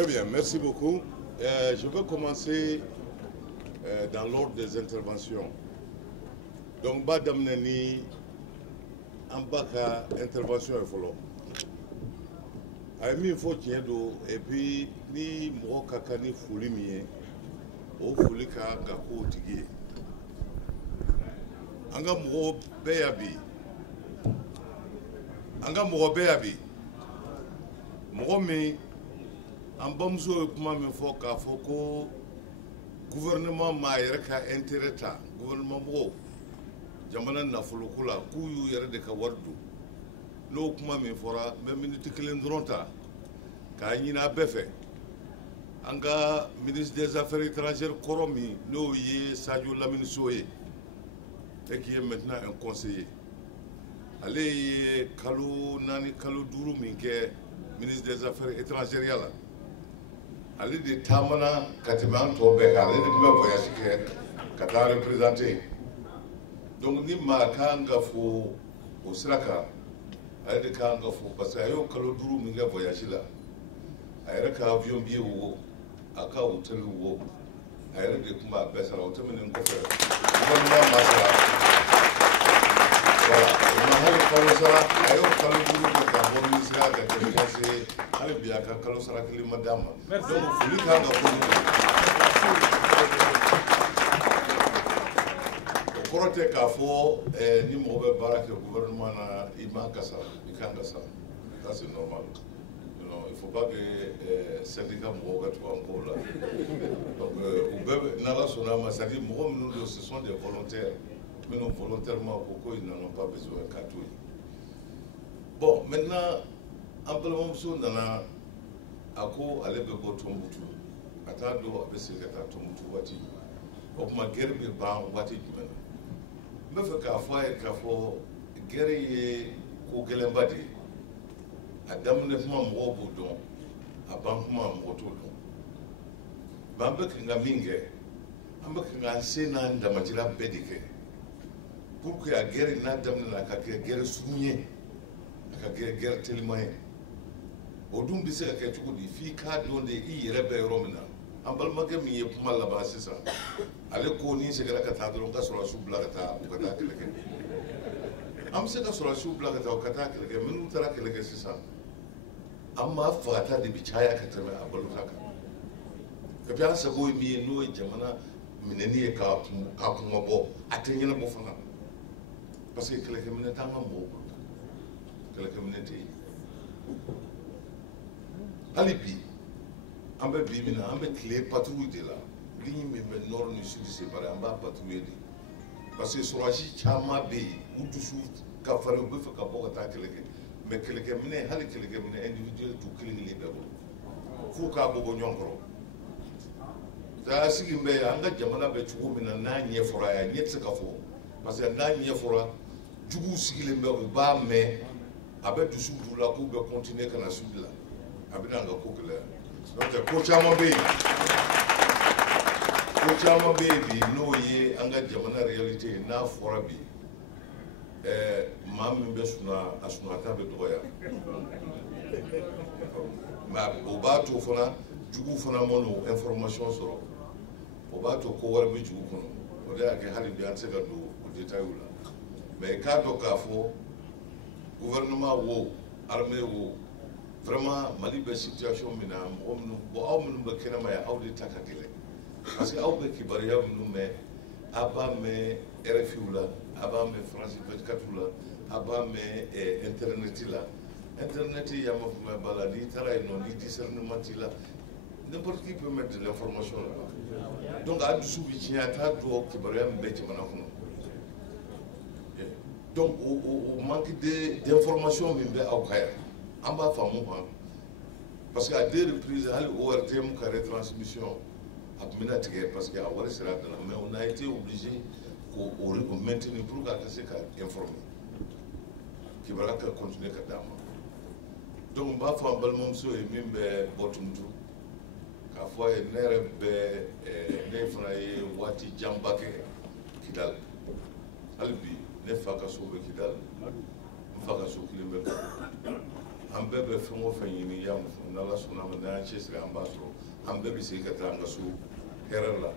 Très bien, merci beaucoup. Je vais commencer dans l'ordre des interventions. Donc, Badam Nani, en bas intervention est follow. Il faut qu'il et puis ni mo kakani fuli miye o fuli ka gako tigi anga mo beyabi mo mi an bamuso kuma min fɔ k'a fɔ ko gouvernement ma yɛrɛ ka intérêt ta gouvernement mɔgɔw jamana nafolo ko la k'u y'u yɛrɛ de ka wari dun n'o kuma min fɔra n bɛ minute kelen dɔrɔn ta k'a ɲini a bɛɛ fɛ an ka ministre des affaires étrangères kɔrɔ min n'o ye Sadio Lamine Sow ye et qui est maintenant un conseiller ale ye kalo 4 kalo 5 min kɛ ministre des affaires étrangères ya la ale de taamana ka tɛmɛ an tɔ bɛɛ kan ale de tun bɛ voyage kɛ ka taa représenter donc ni maa kan ka fɔ o sira kan ale de kan ka fɔ parce que a y'o kalo 5 min kɛ voyage la a yɛrɛ ka avion billet wo a ka hôtel wo a yɛrɛ de tun b'a bɛɛ sara o tɛmɛnen kɔfɛ gouvernement ma sara voilà o ma hali kalo sara a y'o kalo 5 kɛ ka bɔ ministère ka kɛ conseiller hali bi a ka kalo sara kelen ma d'a ma donc foli kan ka fɔ o kɔrɔ tɛ k'a fɔ ni mɔgɔ bɛ baara kɛ gouvernement na i man ka sara i kan ka sara ça c'est normal. Il ne faut pas que syndicat mɔgɔw ka tugu an kow la donc u bɛɛ n'ala sɔnna ma c'est-à-dire mɔgɔ minnu don ce sont des volontaires minnu volontairement ko ko ils n'en ont pas besoin k'a to yen bon maintenant an balimamuso nana a ko ale bɛ bɔ Tɔnbukutu a t'a dɔn a bɛ segin ka taa Tɔnbukutu waati o tuma guerre bɛ ban waati jumɛn na n bɛ fɛ k'a fɔ a ye k'a fɔ guerre ye ko gɛlɛnba de ye a daminɛ kuma mɔgɔw b'o dɔn a ban kuma mɔgɔ t'o dɔn mais an bɛ kan ka min kɛ an bɛ kan k'an se n'an damajira bɛɛ de kɛ pour que a guerre n'a daminɛ a ka kɛ guerre sugu ye a ka kɛ guerre teliman ye o dun bɛ se ka kɛ cogo di f'i k'a dɔn de i yɛrɛ bɛ yɔrɔ min na an balimakɛ min ye kuma laban sisan ale ko ni seginna ka taa dɔrɔn ka sɔrɔdasiw bila ka taa u ka taa kɛlɛ kɛ an bɛ se ka sɔrɔdasiw bila ka taa u ka taa kɛlɛ kɛ minnu taara kɛlɛ kɛ sisan an b'a fagata de bi caya ka tɛmɛ a balota kan et puis an sago ye min ye n'o ye jamana minɛni ye k'a kuma bɔ a tɛ ɲɛnabɔ fana parce que kɛlɛkɛminɛ t'an ka mɔgɔw bolo kɛlɛkɛminɛ tɛ yen hali bi an bɛ bi min na an bɛ tile patrouille de la ligne min bɛ nord ni sud séparé an b'a patrouiller de parce que sɔrɔdasi caman bɛ yen u dusu ka farin u bɛ fɛ ka bɔ ka taa kɛlɛ kɛ mais kɛlɛkɛminɛ hali kɛlɛkɛminɛ individuel du kelen-kelen bɛɛ bolo f'u k'a bɔ ɲɔgɔn kɔrɔ sigi bɛ yen an ka jamana bɛ cogo min na n'a ɲɛ fɔra a ɲɛ tɛ se ka fɔ parce que n'a ɲɛ fɔra juguw sigilen bɛ u b'a mɛn a bɛ dusu d'u la k'u bɛ continuer ka na sud la a bɛ n'an ka ko gɛlɛya donc ko caman bɛ yen bi n'o ye an ka jamana réalité ye n'a fɔra bi maa min bɛ suna a sunata bɛ dɔgɔya mais o b'a to fana juguw fana ma n'o information sɔrɔ o b'a to ko wɛrɛ bɛ jugu kɔnɔ o de y'a kɛ hali bi an tɛ se ka don o détail la mais i k'a dɔn k'a fɔ gouvernement wo armée wo vraiment Mali bɛ situation min na mɔgɔ minnu bon aw minnu bɛ kɛnɛma yan aw de ta ka gɛlɛn parce que aw bɛ kibaruya minnu mɛn a b'a mɛn RFI la a b'a mɛn France 24 la a b'a mɛn internet la internet yamafɛmɛ b'a la n'i taara yen nɔ ni discernement t'i la n'importe qui peut mettre de l'information là donc a dusu bɛ tiɲɛ a t'a dɔn kibaruya min bɛ jamana kɔnɔ donc o manque d'information min bɛ aw ka yan an b'a faamu quoi parce que à deux reprises hali ORTM ka retransmission a tun bɛna tigɛ parce que a wari sera a da la mais on a été obligé k'o maintenir pour que a ka se ka informer kibaruya ka continuer ka d'a ma donc n b'a fɔ an balimamuso ye min bɛ bɔ Tumutu k'a fɔ a ye ne yɛrɛ bɛ ne fana ye waati janba kɛ Kidali hali bi ne fa ka so bɛ Kidali n fa ka so kelen bɛ Gao an bɛɛ bɛ fɛn o fɛn ɲini ya mun n'ala sɔnna ma n'an cɛsiri an b'a sɔrɔ an bɛɛ bɛ segin ka taa an ka so hɛrɛ la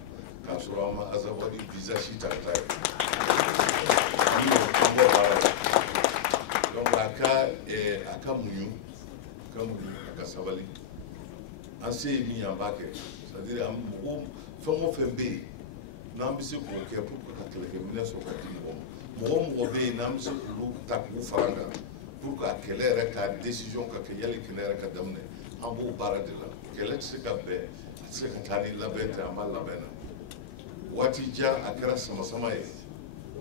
k'a sɔrɔ an ma azawadi visa si ta ka taa yen an bɔ baara la donc a ka muɲu a ka sabali an se ye min ye an b'a kɛ c'est à dire an mɔgɔ fɛn o fɛn bɛ yen n'an bɛ se k'o kɛ pour que ka kɛlɛkɛminɛ sɔrɔ ka di mɔgɔ ma mɔgɔ bɛ yen n'an bɛ se k'olu ta k'u fara an kan pour que a kɛlɛ yɛrɛ ka décision ka kɛ yali kɛlɛ yɛrɛ ka daminɛ an b'o baara de la kɛlɛ tɛ se ka bɛn a tɛ se ka taa ni labɛn tɛ an b'a labɛn na waati jan a kɛra sama-sama ye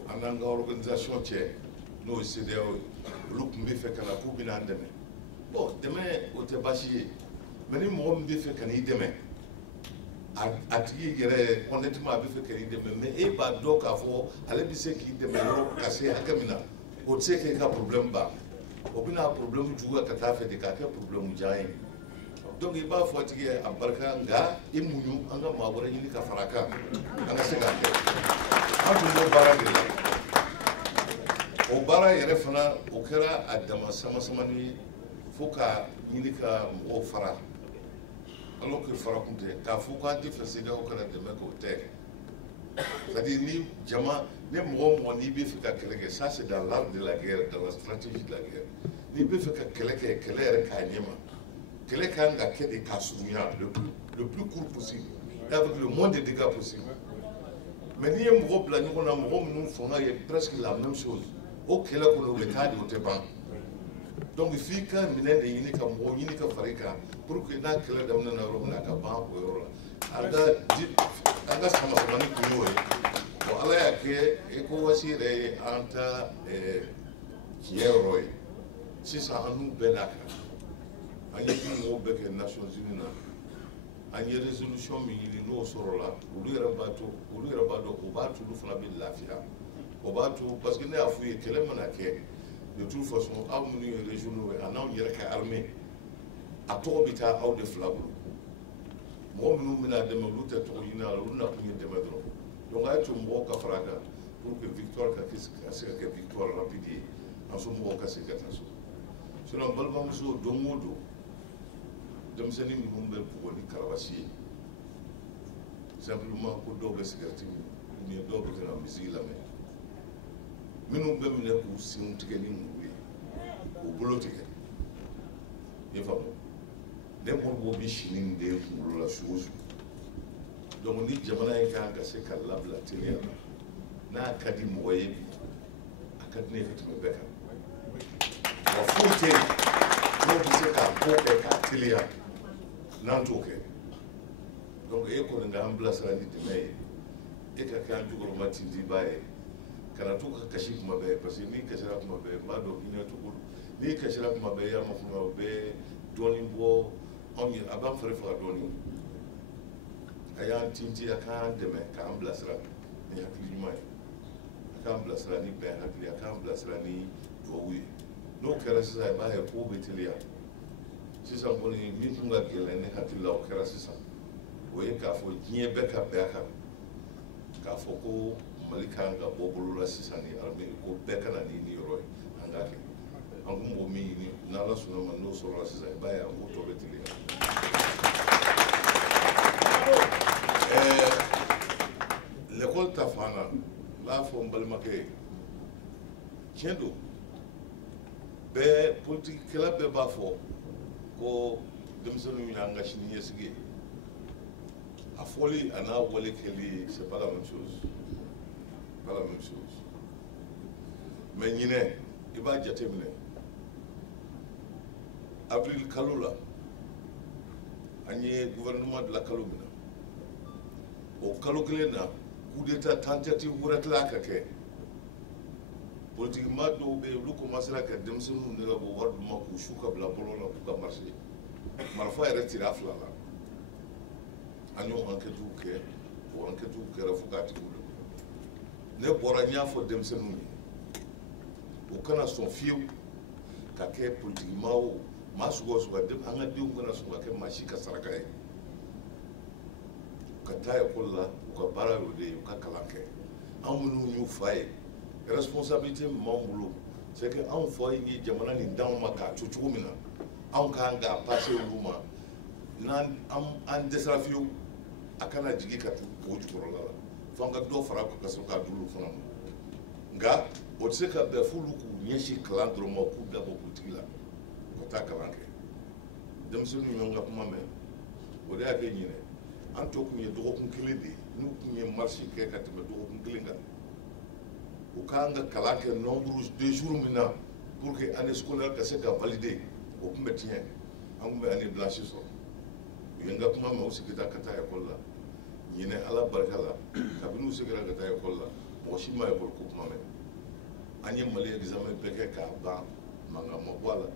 an n'an ka organisation cɛ n'o ye CEDEAO ye olu tun bɛ fɛ ka na k'u bɛna an dɛmɛ bon dɛmɛ o tɛ baasi ye mais ni mɔgɔ min bɛ fɛ ka n'i dɛmɛ a tigi yɛrɛ honnêtement a bɛ fɛ ka n'i dɛmɛ mais e b'a dɔn k'a fɔ ale bɛ se k'i dɛmɛ yɔrɔ ka se hakɛ min na o tɛ se k'e ka problème ban o bɛna problème juguya ka taa fɛ de k'a kɛ problème jan ye donc i b'a fɔ a tigi ye a barika nka i muɲu an ka maa wɛrɛ ɲini ka fara a kan an ka se k'a kɛ an tun b'o baara de la o baara yɛrɛ fana o kɛra a dama sama-samani ye fo ka ɲini ka mɔgɔw fara alors que fara kun tɛ k'a fɔ k'an tɛ fɛ CEDEAO kana dɛmɛ k'o tɛ c'est-à-dire ni jama ni mɔgɔ o mɔgɔ n'i bɛ fɛ ka kɛlɛ kɛ ça c'est dans l'art de la guerre dans la stratégie de la guerre n'i bɛ fɛ ka kɛlɛ kɛ kɛlɛ yɛrɛ k'a ɲɛ ma kɛlɛ kan ka kɛ de k'a surunya le plus court possible et avec le moins de dégâts possible mais n'i ye mɔgɔ bila ɲɔgɔn na mɔgɔ minnu fanga ye presque la même chose o kɛlɛ kɔnɔ o bɛ taa de o tɛ ban donc f'i ka minɛ de ɲini ka mɔgɔw ɲini ka fara i kan pour que n'a kɛlɛ daminɛ na yɔrɔ min na a ka ban o yɔrɔ la an ka sama-samani kun y'o ye bon ala y'a kɛ ECOWAS yɛrɛ ye an ta tiɲɛ yɔrɔ ye sisan an n'u bɛɛ n'a kan an ye mɔgɔw bɛɛ kɛ Nations Unies na an ye résolution min ɲini n'o sɔrɔla olu yɛrɛ b'a dɔn o b'a to olu fana bɛ lafiya o b'a to parce que ne y'a f'u ye kɛlɛ mana kɛ de toute façon aw minnu ye régionaux ye a n'anw yɛrɛ ka armée a tɔgɔ bɛ taa aw de fila bolo mɔgɔ minnu bɛna dɛmɛ olu tɛ tɔgɔ ɲini a la olu nakun ye dɛmɛ dɔrɔn donc a ye to mɔgɔw ka fara a kan pour que victoire ka se ka kɛ victoire rapide ye an somɔgɔw ka se ka taa so sinon balimamuso don o don denmisɛnnin minnu bɛ bugɔ ni karabasi ye simplement ko dɔw bɛ cigarette min ou bien dɔw bɛ ka na musique lamɛn minnu bɛ minɛ k'u senw tigɛ ni muru ye k'u bolo tigɛ i ye faamu ne mɔribo bɛ sini nin de kunkolo la sugu o sugu donc ni jamana in kan ka se ka labila teliya la n'a ka di mɔgɔ ye bi a ka di ne ye ka tɛmɛ bɛɛ kan wa foyi tɛ yen n'o bɛ se k'a ko kɛ k'a teliya n'an t'o kɛ donc e kɔni k'an bilasira ni dɛmɛ ye e ka kɛ an jukɔrɔma tintinba ye kana to ka kasi kuma bɛɛ parce que n'i kasira kuma bɛɛ n b'a dɔn hinɛ cogo don n'i kasira kuma bɛɛ y'a ma kuma o bɛ dɔɔnin bɔ anw ye a b'an fari faga dɔɔnin a y'an tintin a k'an dɛmɛ k'an bilasira ni hakili ɲuman ye a k'an bilasira ni bɛn hakili a k'an bilasira ni duwawu ye n'o kɛra sisan i b'a ye kow bɛ teliya sisan kɔni min tun ka gɛlɛn ne hakili la o kɛra sisan o ye k'a fɔ diɲɛ bɛɛ ka bɛn a kan k'a fɔ ko Mali kan ka bɔ bolo la sisan ni armée ko bɛɛ ka na ni yɔrɔ ye an k'a kɛ an ko mɔgɔ min ɲini n'Ala sɔnna ma n'o sɔrɔla sisan i b'a ye an b'o tɔ bɛ teliya l'école ta fan na n b'a fɔ n balimakɛ ye tiɲɛ don bɛɛ politikɛla bɛɛ b'a fɔ ko denmisɛnninw y'an ka sini ɲɛsigi ye a fɔli a n'a wale kɛli c'est pas la même chose pas la même chose mais ɲinɛ i b'a jate minɛ avril kalo la an ye gouvernement dilan kalo min na o kalo kelen na coup d'état tentative wɛrɛ tila ka kɛ politikimaa dɔw bɛ yen olu commencera ka denmisɛnninw nɛgɛ bɔ wari d'u ma k'u su ka bila bɔlɔ la k'u ka marché marifa yɛrɛ tira fila la an y'o enquêtew kɛ o enquêtew kɛra fo k'a tigiw ne bɔra n y'a fɔ denmisɛnninw ye o kana sɔn fiyewu ka kɛ politikimaaw maa sugu o sugu an ka denw kana sɔn ka kɛ maa si ka saraka ye u ka taa ekɔli la u ka baara y'o de ye u ka kalan kɛ anw minnu y'u fa ye responsabilité min b'anw bolo c'est que anw fa ye jamana nin d'anw ma k'a to cogo min na an kan ka passé olu ma n'an an dɛsɛra fiyewu a kana jigi ka tu o jukɔrɔla la fo an ka dɔ fara ka sɔrɔ k'a d'olu fana ma nka o tɛ se ka bɛn f'olu k'u ɲɛsin kalan dɔrɔn ma k'u dabɔ politiki la ka taa kalan kɛ denmisɛnninw y'an ka kuma mɛn o de y'a kɛ ɲinɛ an tɔ kun ye dɔgɔkun kelen de ye n'u kun ye marche kɛ ka tɛmɛ dɔgɔkun kelen kan u k'an ka kalan kɛ nombre de jours min na pour que année scolaire ka se ka valider o tun bɛ tiɲɛ an tun bɛ année blanche sɔrɔ u ye n ka kuma mɛn u seginna ka taa ekɔli la ɲinɛ ala barika la kabini u seginna ka taa ekɔli la mɔgɔ si ma ekɔli ko kuma mɛn an ye mali examen bɛɛ kɛ k'a ban mankan ma bɔ a la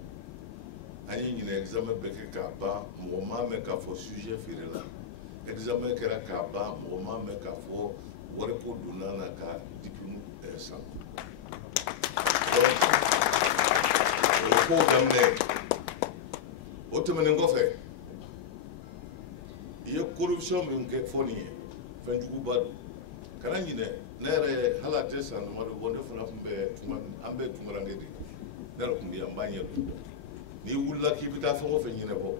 an ye ɲinɛ examen bɛɛ kɛ k'a ban mɔgɔ m'a mɛn k'a fɔ sujet feere la examen kɛra k'a ban mɔgɔ m'a mɛn k'a fɔ wariko donna na ka diplôme san o ye kow daminɛ o tɛmɛnen kɔfɛ i ye corruption min kɛ fɔ nin ye fɛn juguba don kana ɲinɛ ne yɛrɛ hali a tɛ san dama dɔ bɔ ne fana tun bɛ an bɛ tunkaranke de ne yɛrɛ tun bɛ yan n b'a ɲɛ dɔn n'i wulila k'i bɛ taa fɛn o fɛn ɲɛnabɔ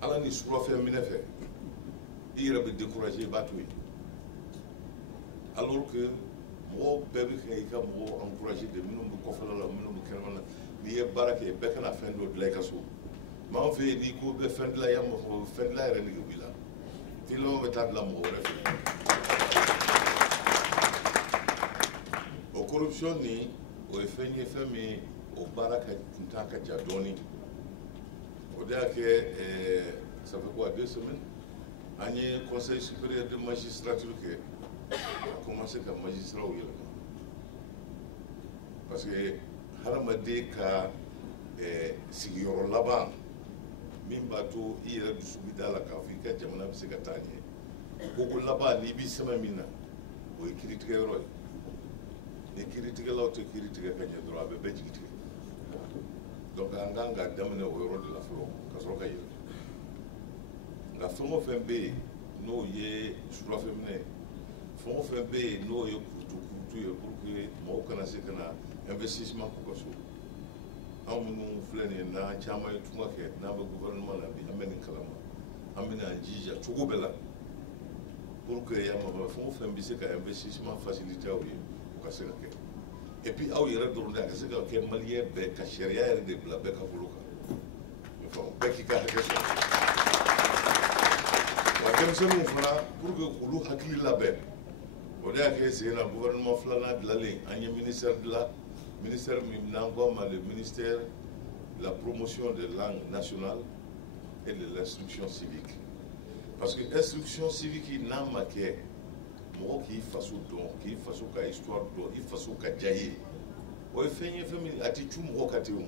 ala ni surafɛn minɛ fɛ i yɛrɛ bɛ décourager i b'a to yen alors que mɔgɔw bɛɛ bɛ kɛ i ka mɔgɔw encourager de minnu bɛ kɔfɛla la minnu bɛ kɛnɛma na n'i ye baara kɛ bɛɛ kana fɛn dɔ dilan i ka so mɛ anw fɛ yen n'i ko bɛ fɛn dilan yan mɔgɔ fɛn dilan yɛrɛ nege b'i la f'i laban bɛ taa dilan mɔgɔ wɛrɛ fɛ o corruption ni o ye fɛn ye fɛn min o baara ka kunta ka jan dɔɔnin o de y'a kɛ ça fait quoi 2 semaines an ye conseil supérieur de magistrature kɛ a commencé ka magistrats yɛlɛma parce que hadamaden ka sigiyɔrɔ laban min b'a to i yɛrɛ dusu bɛ da la k'a fɔ i ka jamana bɛ se ka taa ɲɛ koko laban n'i bɛ sɛbɛn min na o ye kiiritigɛyɔrɔ ye ni kiiritigɛlaw tɛ kiiri tigɛ ka ɲɛ dɔrɔn a bɛ bɛɛ jigi tigɛ donc an kan ka daminɛ o yɔrɔ de la fɔlɔ ka sɔrɔ ka yɛlɛ nka fɛn o fɛn bɛ yen n'o ye surafɛminɛ ye fɛn o fɛn bɛ yen n'o ye kurutu ye pour que mɔgɔw kana se ka na investissement k'u ka so anw minnu filɛ nin ye n'an caman ye tunga kɛ n'an bɛ gouvernement na bi an bɛ nin kalama an bɛ n'an jija cogo bɛɛ la pour que yamama fɛn o fɛn bɛ se ka investissement faciliter aw ye o ka se ka kɛ et puis aw yɛrɛ dɔrɔn de a ka se ka kɛ maliyɛn bɛɛ ka sariya yɛrɛ de bila bɛɛ ka bolo kan bɛɛ k'i ka hakɛ sɔrɔ wa denmisɛnninw fana pour que k'olu hakili labɛn o de y'a kɛ sen na gouvernement filanan dilanlen an ye ministère dilan ministère min n'an ko a ma le ministère de la promotion des langues nationales et de l'instruction civique parce que instruction civique n'a ma kɛ mɔgɔ k'i faso dɔn k'i faso ka histoire dɔn i faso ka diya ye o ye fɛn ye fɛn min a tɛ cu mɔgɔ ka ten o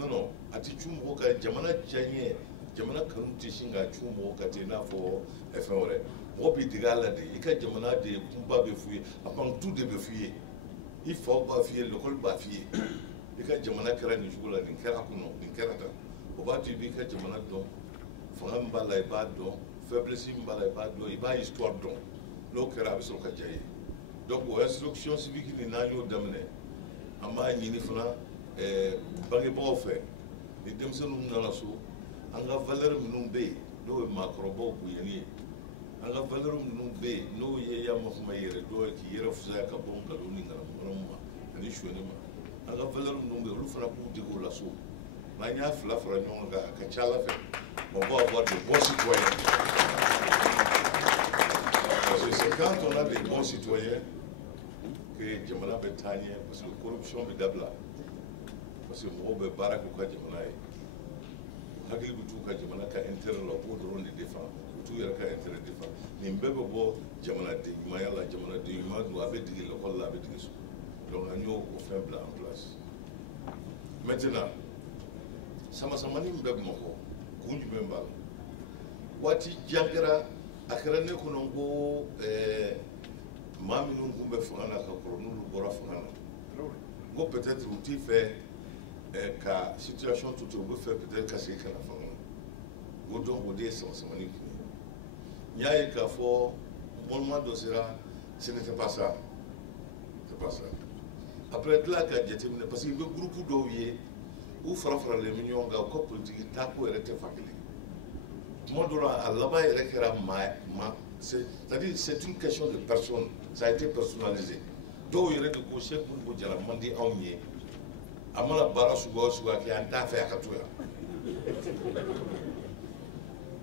non non a tɛ cu mɔgɔ ka jamana diyaɲɛ jamana kanu tɛ sin ka cu mɔgɔ ka ten i n'a fɔ fɛn wɛrɛ mɔgɔ b'i dege a la de i ka jamana de kunba bɛ f'i ye a pantu de bɛ f'i ye i faw b'a f'i ye l'école b'a f'i ye i ka jamana kɛra nin cogo la nin kɛra kɔnɔ nin kɛra tan o b'a to i b'i ka jamana dɔn fanga min b'a la i b'a dɔn faiblesse min b'a la i b'a dɔn i b'a histoire dɔn n'o kɛra a bɛ sɔrɔ ka diya ye donc o instruction civique nin n'an y'o daminɛ an b'a ɲini fana bangebagaw fɛ ni denmisɛnninw nana so an ka valeur minnu bɛ yen n'o ye maakɔrɔbaw bonyani ye an ka valeur minnu bɛ yen n'o ye yamahuma yɛrɛ dɔ ye k'i yɛrɛ fisaya ka bɔ nkalon ni ŋanamu ma ani sonyani ma an ka valeur minnu bɛ yen olu fana k'u dege o la so n'an y'a fila fara ɲɔgɔn kan a ka ca ala fɛ on va avoir de bons citoyens parce que c'est quand on a des bons citoyens que jamana bɛ taa ɲɛ parce que corruption bɛ dabila parce que mɔgɔw bɛ baara k'u ka jamana ye hakili bɛ t'u ka jamana ka intérêt la u b'o dɔrɔn de défend u t'u yɛrɛ ka intérêt défend nin bɛɛ bɛ bɔ jamanaden ɲumanya la jamanaden ɲuman don a bɛ dege l'école la a bɛ dege so donc an y'o fɛn bila en place maintenant sama-samani min bɛ Bamakɔ kun jumɛn b'a la waati jan kɛra a kɛra ne kɔnɔ ko maa minnu tun bɛ fanga na ka kɔrɔ n'olu bɔra fanga na n ko peut-être u t'i fɛ ka situation to ten u bɛ fɛ peut-être ka segin ka na fanga na o donc o de ye sama-samani kun ye n y'a ye k'a fɔ moment dɔ sera ce n'était pas ça c'est pas ça après tila ka jateminɛ parce que i bɛ groupe dɔw ye ou fara les millions ga ko politique ta ko était facile moi à là-bas c'est-à-dire c'est une question de personne ça a été personnalisé donc il y a de ko chef pour dire mandi awnié amala bara sugo ki anta fa ka toya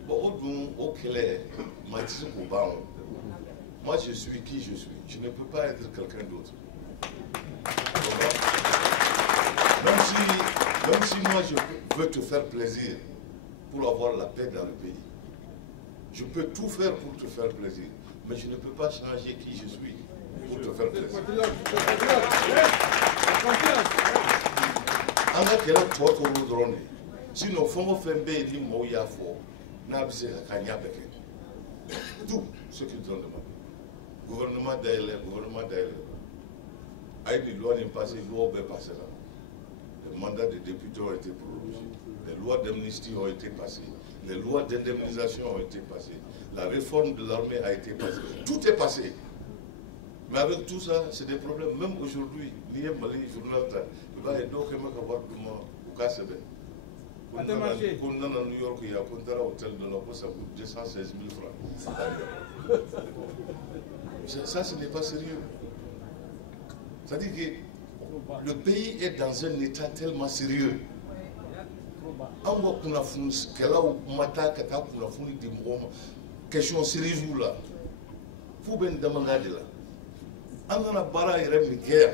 bon au clair matisse ko ba moi je suis qui je suis je ne peux pas être quelqu'un d'autre même si moi je veux te faire plaisir pour avoir la paix dans le pays je peux tout faire pour te faire plaisir mais je ne peux pas changer qui je suis pour te faire plaisir anga kela toto drone sinon fongo fembe di moya fo na bise ka kanya beke tout ce qu'ils ont demandé gouvernement d'aile a des lois passées loi be passé là les mandats des députés ont été prolongés les lois d'amnistie ont été passées les lois d'indemnisation ont été passées la réforme de l'armée a été passée tout est passé mais avec tout ça c'est des problèmes même aujourd'hui lié Mali journal il va être donc même avoir au cas c'est qu'on a à New York il y a un hôtel de la ça coûte 216 000 francs ça ce n'est pas sérieux c'est-à-dire que le pays est dans un état tellement sérieux an ko kunnafoniskɛlaw ma taa ka taa kunnafoni di mɔgɔw ma question sérieuse la f'u bɛ nin damana de la an kana baara yɛrɛ min kɛ yan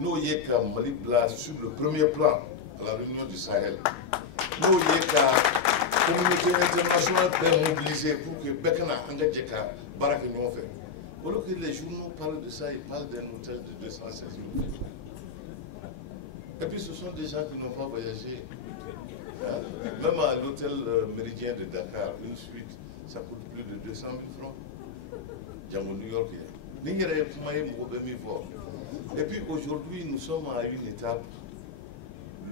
n'o ye ka Mali bila sur le premier plan à la réunion du Sahel n'o ye ka communauté internationale bɛɛ mobiliser pour que bɛɛ kana an ka jɛ ka baara kɛ ɲɔgɔn fɛ alors que les journaux parlent de ça ils parlent d'un hôtel de 216 000 francs. Et puis ce sont des gens qui n'ont pas voyagé. Même à l'hôtel Méridien de Dakar, une suite, ça coûte plus de 200 000 francs. Django New York. Et puis aujourd'hui, nous sommes à une étape,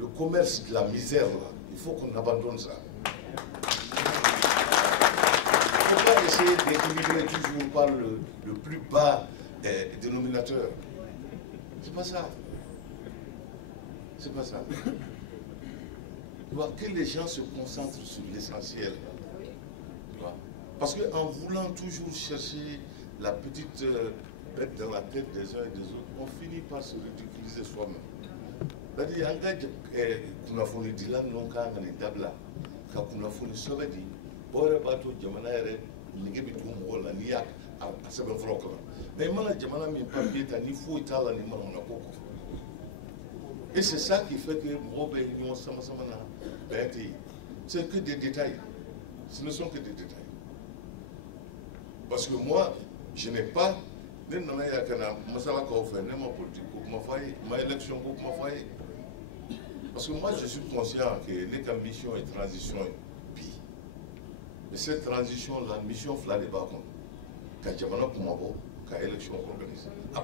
le commerce de la misère, là, il faut qu'on abandonne ça. Il ne faut pas essayer d'équilibrer toujours par le plus bas dénominateur. C'est pas ça. C'est pas ça. Que les gens se concentrent sur l'essentiel. Parce qu'en voulant toujours chercher la petite bête dans la tête des uns et des autres, on finit par se ridiculiser soi-même. C'est-à-dire, il y a un kunafoni di la non ka ngani dabla ka kunafoni sobe di bore bato jamana ere nige bitu mo la ni yak a sebe froko mais mana jamana mi papier ta ni fo itala ni mana na koko. Et c'est ça qui fait que c'est que des détails. Ce ne sont que des détails. Parce que moi, je n'ai pas ma élection. Parce que moi, je suis conscient que les missions et transition mais cette transition, la mission fla de bas quand Jamana Kumabo, quand élection organisée. On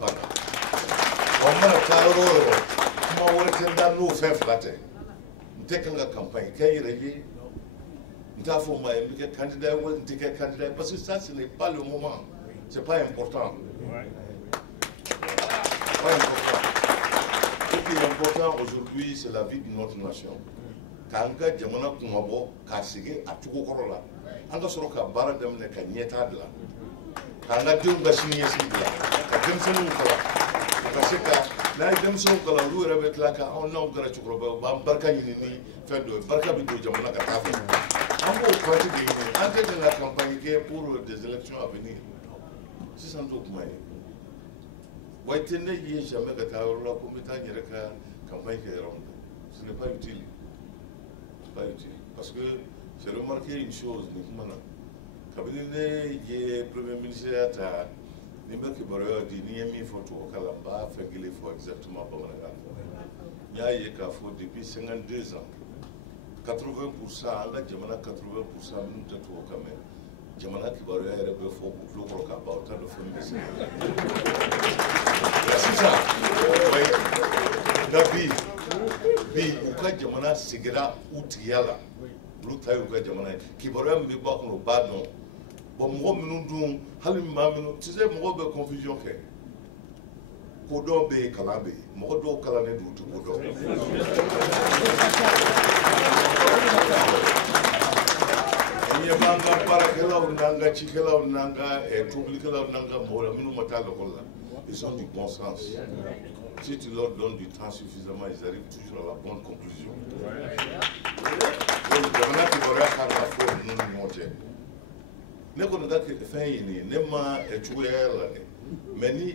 va nous faire flatter. Nous avons une campagne qui est réglée. Nous avons un candidat ou un candidat. Parce que ça, ce n'est pas le moment. Ce n'est pas important. Pas important. Ce qui est important aujourd'hui, c'est la vie de notre nation. Quand on a Jamana Kumabo, Kassige, à Toukokorola, on a soro ka bara demne ka nyeta de la. Quand on a deux machines ici, parce que là, ils sont que la loi avec la car on a encore tu crois barka ni fait de barka bi do jamana ka tafa en gros parti de entrer dans la campagne pour des élections à venir c'est sans doute moi ouais tenez y jamais que ta la compétence ni ka campagne qui ce n'est pas utile parce que j'ai remarqué une chose ni comment kabine y premier ministre à ni mbaki baro di ni yemi photo kala ba fegile fo exactement ba managa ya ye ka fo depuis 52 ans 80% ala jamana 80% nous te to kame jamana ki baro ya rebe fo ku ko ka ba ta do fo mbese c'est ça oui bi uka jamana sigira utiyala lutayo uka jamana ki baro ya mbi ba ko ba don bon, tu sais, confusion. kodɔn bɛ yen kalan bɛ yen mɔgɔ dɔw kalannen don u tɛ kodɔn ɲɛ b'an ka baarakɛlaw n'an ka cikɛlaw n'an ka tobilikɛlaw n'an ka mɔgɔw la minnu ma taa lakɔli la ils ont du bon sens si tu leur donnes du temps suffisamment ils arrivent toujours à la bonne conclusion donc jamana kibaruya kan ka fɔ ninnu ni ɲɔgɔn cɛ ne kɔni ka fɛn ye nin ye ne ma cogoya yɛrɛ la dɛ mais ni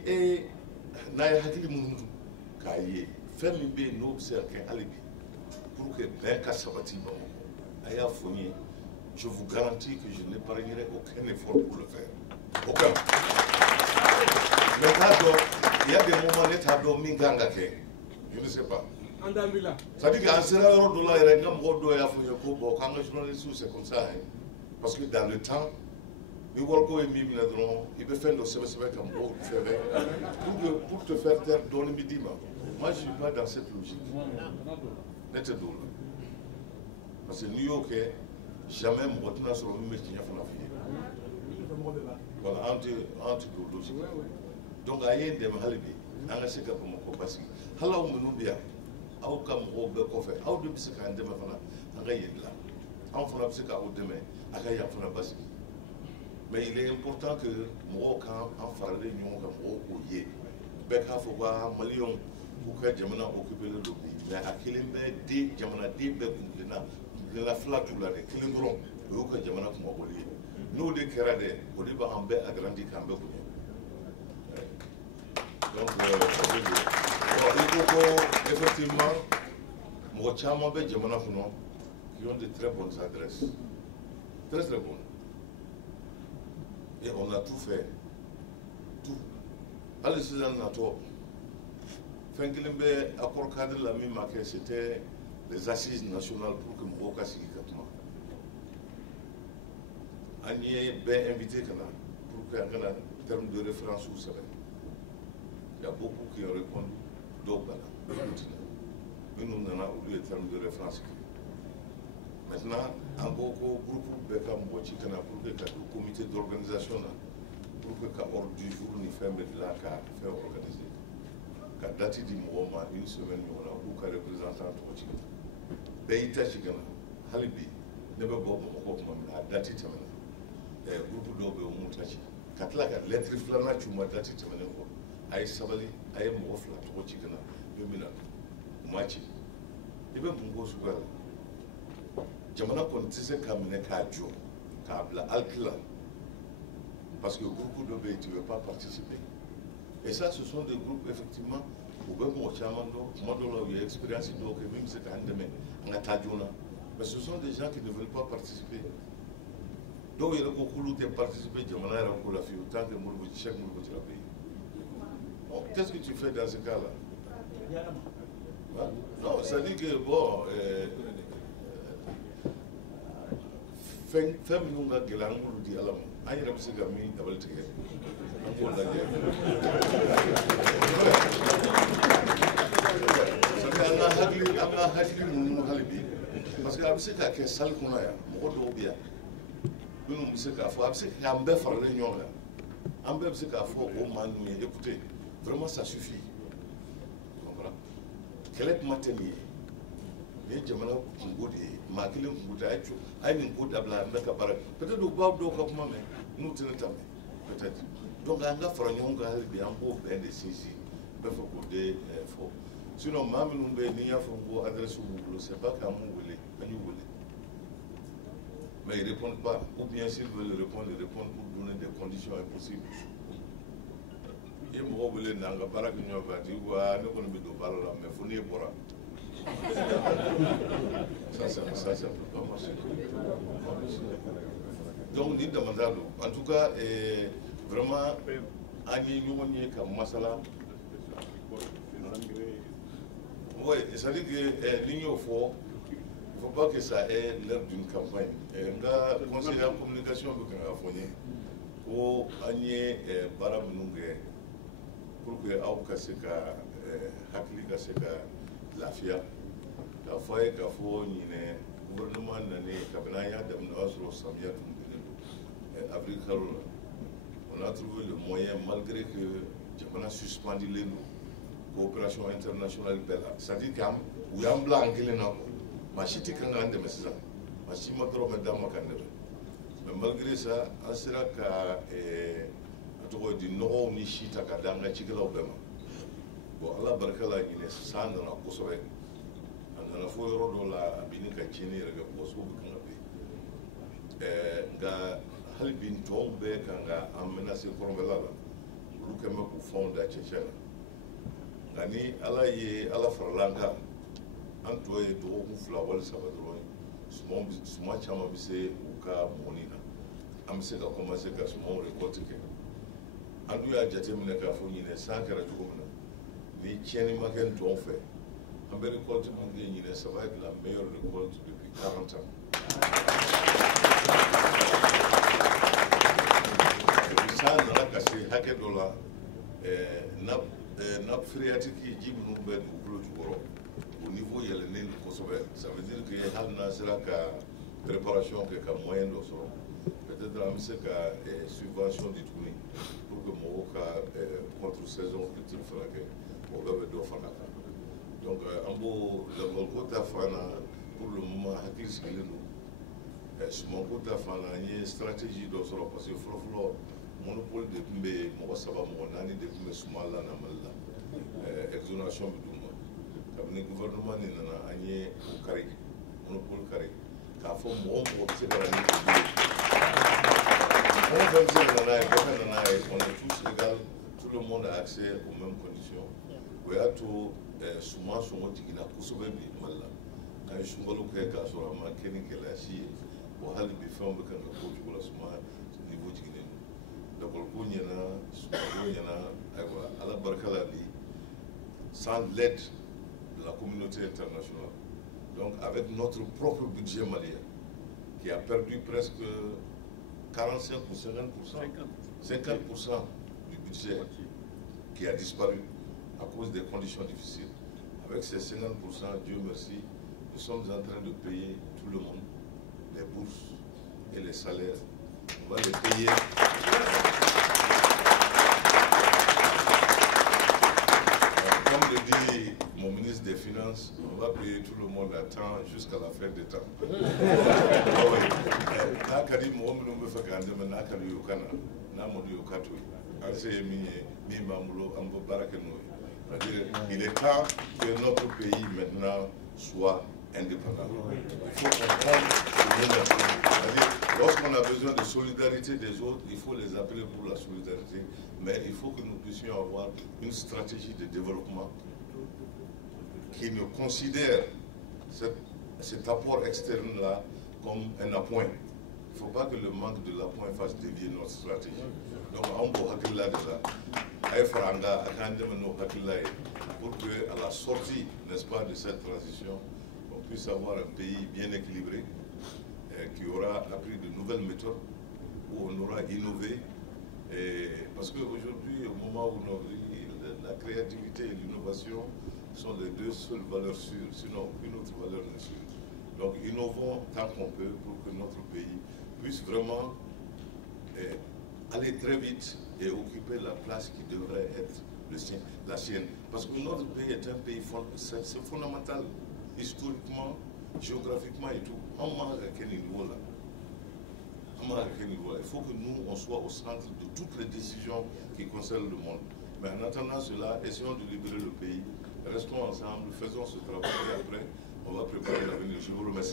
n'a ye hakili minnu k'a ye fɛn min bɛ yen n'o bɛ se ka kɛ hali bi pour que bɛn ka sabati Bamakɔ a y'a fɔ n ye je vous garantis que je n'épargnerai aucun effort pour le faire aucun mais t'a dɔn il y a des moments ne t'a dɔn min kan ka kɛ je ne sais pas c'est-à-dire que an sera yɔrɔ dɔ la yɛrɛ n ka mɔgɔ dɔ y'a fɔ n ye ko bon k'an ka journalistes c'est comme ça hein parce que dans le temps ni wariko ye min minɛ dɔrɔn i bɛ fɛn dɔ sɛbɛsɛbɛ ka mɔgɔw fɛn pour te faire taire dɔɔnin bɛ d'i ma moi je suis pas dans cette logique ne tɛ don o la parce que n'i y'o kɛ jamais mɔgɔ tɛna sɔrɔ min bɛ tiɲɛ fana f'i ye voilà an tɛ don logique donc a ye n dɛmɛ hali bi an ka se ka Bamakɔ basigi hali aw minnu bɛ yan aw ka mɔgɔw bɛɛ kɔfɛ aw de bɛ se k'an dɛmɛ fana an ka yen dilan anw fana bɛ se k'aw dɛmɛ a ka yan fana basigi mais il est important que mɔgɔw kan an faralen ɲɔgɔn kan mɔgɔw k'o ye bɛɛ k'a fɔ ko maliyɛnw u ka jamana occupelen don bi mais a kelen bɛɛ jamanaden bɛɛ kuntilenna fila t'u la dɛ kelen dɔrɔn o y'u ka jamana kumabɔli ye n'o de kɛra dɛ o de b'an bɛɛ agrandi k'an bɛɛ bonya donc i ko ko effectivement mɔgɔ caman bɛ jamana kɔnɔ qui ont de très bonnes adresses très très bonnes. Et on a tout fait. Tout. Allez, c'est un natto. Fenkilimbe, accord cadre la même marqué, c'était les assises nationales pour que Mboka s'y katma. Agné bien invité pour qu'il y ait un terme de référence où ça va. Il y a beaucoup qui ont répondu, d'autres là. Mais nous n'avons pas oublié le terme de référence. Maintenant, en beaucoup groupe Beka Mbochi pour que le comité d'organisation pour que l'ordre du jour ni fait mettre là qu'à faire organiser. Qu'à date du mois, une semaine, on a beaucoup de représentants de Mbochi. Beïta Chigana, Halibi, ne peut pas à date de groupe d'Obe au Moutachi. Katlaka, lettre flana, tu m'as date de Aïe Sabali, Aïe Mofla, Tochigana, Lumina, Machi. Et bien, Mungo Sugal. Jamana kɔni tɛ se ka minɛ k'a jɔ k'a bila alkila parce que beaucoup de pays tu ne veux pas participer et ça ce sont des groupes effectivement u bɛ mɔgɔ caman dɔn tuma dɔw la u ye expérience dɔw kɛ min bɛ se k'an dɛmɛ an ka taa joona mais ce sont des gens qui ne veulent pas participer dɔw yɛrɛ ko k'olu tɛ participer jamana yɛrɛ ko la fiyewu tant que Modibo Cheikh Modibo tɛ la pays bon qu'est-ce que tu fais dans ce cas là non ça dit que bon fɛn minnu ka gɛlɛn an b'olu di ala ma an yɛrɛ bɛ se ka min dabali tigɛ an b'o lajɛ an ka hakili ninnu hali bi parce que a bɛ se ka kɛ sali kɔnɔ yan mɔgɔ dɔw bɛ yan minnu bɛ se k'a fɔ a bɛ se k'an bɛɛ faralen ɲɔgɔn kan an bɛɛ bɛ se k'a fɔ o maa ninnu ye écoutez vraiment ça suffit kɛlɛ kuma tɛ nin ye nin ye jamana kungo de ye maa kelen kungo tɛ a ye nin ko dabila an bɛ ka baara peut-être u b'aw dɔw ka kuma mɛn n'u tɛ ne ta mɛn peut-être donc an ka fara ɲɔgɔn kan hali bi an b'o bɛn de sinsin n bɛ fɛ k'o de fɔ sinon maa minnu bɛ yen ni n y'a fɔ ko adresse b'u bolo c'est pas qu'an m'u wele an y'u wele mais ils répondent pas ou bien s'ils veulent répondre ils répondent pour donner des conditions impossibles i ye mɔgɔ wele n'an ka baara kɛ ɲɔgɔn fɛ a tigi ko ne kɔni bɛ don baara la mais fo n'e bɔra ça ne peut pas marcher. Donc, ni damanda do. En tout cas, vraiment, ani ɲɔgɔn ye ka masala. Oui, c'est-à-dire que ni y'o fɔ, il ne faut pas que ça ait l'air d'une campagne. N ka conseiller en communication bɛ kan ka fɔ n ye ko an ye baara minnu kɛ pour que aw ka se ka hakili ka se ka lafiya. K'a fɔ a ye k'a fɔ ɲinɛ gouvernement nanen kabini an y'a daminɛ o y'a sɔrɔ samiya tun bɛnnen don avril kalo la on a trouvé le moyen malgré que jamana suspendilen don coopération internationale bella c'est-à-dire kam u y'an bila an kelen na quoi maa si tɛ kan k'an dɛmɛ sisan maa si ma dɔrɔn mɛ d'an ma k'an dɛmɛ mais malgré ça an sera ka a tɔgɔ di nɔgɔw ni si ta ka d'an ka cikɛlaw bɛɛ ma bon ala barika la ɲinɛ san nana kosɛbɛ a nana fo yɔrɔ dɔ la a bɛ ɲini ka tiɲɛni yɛrɛ kɛ bɔsɔw bɛ kan ka bin nka hali bi tɔw bɛɛ kan ka an menacé kɔrɔnfɛla la olu kɛn bɛ k'u fɛnw da cɛncɛn na nka ni ala ye ala farala an kan an tɔ ye dɔgɔkun 2 wali 3 dɔrɔn suman caman bɛ se u ka mɔni na an bɛ se ka commencer ka sumanw récolte kɛ an dun y'a jateminɛ k'a fɔ ɲinɛ san kɛra cogo min na ni tiɲɛni ma kɛ tɔn fɛ an bɛ récolte min kɛ ɲinɛ ça va être la meilleure récolte depuis 40 ans. San nana ka se hakɛ dɔ la nappe phréatique ji minnu bɛ dugukolo jukɔrɔ au niveau yɛlɛnnen don kosɛbɛ ça veut dire que hali n'an sera ka préparation kɛ ka moyen dɔ sɔrɔ peut-être an bɛ se ka subvention di tuguni pour que mɔgɔw ka contre saison culture fana kɛ o bɛɛ bɛ dɔ fana kan donc an b'o lakɔliko ta fan na pour le moment hakili sigilen don sumanko ta fan na an ye stratégie dɔ sɔrɔ parce que fɔlɔfɔlɔ monopole de tun bɛ mɔgɔ 3 mɔgɔ 4 de tun bɛ suman la na Mali la exonération bɛ d'u ma kabini gouvernement ni nana an ye o kari monopole kari k'a fɔ mɔgɔ o mɔgɔ bɛ se ka na ni produit ye fɛn fɛn bɛ se ka na n'a ye bɛɛ ka na n'a ye on est tous égaux tout le monde a accès aux mêmes conditions o y'a to suman sɔngɔ jiginna kosɛbɛ bi Mali la an ye sunkalo kɛ k'a sɔrɔ a ma kɛ ni gɛlɛya si ye bon hali bi fɛnw bɛ kan ka k'o cogo la suman niveau jiginnen don lakɔliko ɲɛna sumanko ɲɛna ayiwa ala barika la bi sans l'aide de la communauté internationale donc avec notre propre budget malien qui a perdu presque 45 ou 50% du budget qui a disparu à cause des conditions difficiles. Avec ces 50%, Dieu merci, nous sommes en train de payer tout le monde, les bourses et les salaires. On va les payer. Comme le dit mon ministre des Finances, on va payer tout le monde à temps jusqu'à la fin des temps. Il est temps que notre pays maintenant soit indépendant. Il faut qu'on prenne ce. Lorsqu'on a besoin de solidarité des autres, il faut les appeler pour la solidarité, mais il faut que nous puissions avoir une stratégie de développement qui nous considère cet apport externe-là comme un appoint. Il ne faut pas que le manque de l'appoint fasse dévier notre stratégie. Donc, on va là déjà. Pour qu'à la sortie, n'est-ce pas, de cette transition, on puisse avoir un pays bien équilibré, qui aura appris de nouvelles méthodes, où on aura innové. Parce qu'aujourd'hui, au moment où on vit, la créativité et l'innovation sont les 2 seules valeurs sûres, sinon aucune autre valeur n'est sûre. Donc innovons tant qu'on peut pour que notre pays puisse vraiment aller très vite et occuper la place qui devrait être la sienne. Parce que notre pays est un pays, c'est fondamental, historiquement, géographiquement et tout. On manque à quel niveau là? Il faut que nous, on soit au centre de toutes les décisions qui concernent le monde. Mais en attendant cela, essayons de libérer le pays. Restons ensemble, faisons ce travail et après, on va préparer l'avenir. Je vous remercie.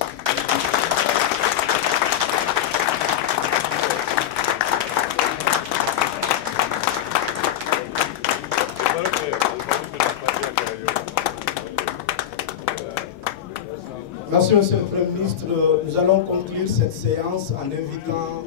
Merci, Monsieur le Premier ministre. Nous allons conclure cette séance en invitant